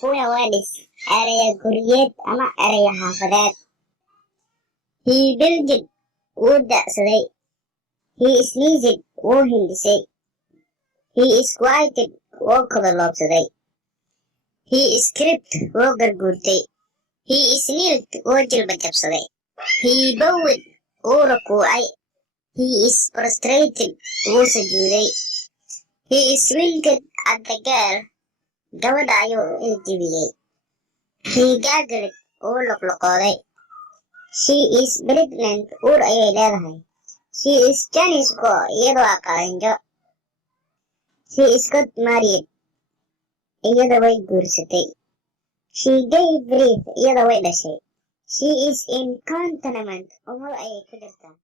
Kuna words eraya guryeed ama eraya xaafadeed. He builded wuu da'saday. He sneezed wuu hindhisay. He squatted wuu kodoloobsaday. He script wuu garguurtay. He knelt wuu jilba jabsaday. He bowed wuu rukuucay. He is prostrated wuu sujuuday. He winked at the girl. Gabadha ayuu iljibiyey. He gaggled wuu luqluqooday. She is pregnant uur ayay leedahay. She is Janice go iyadu waa qalinjo. She is got married iyada way guursatay. She gave birth iyada way dhashay. She is incontinent umul ayay ku jirtaa.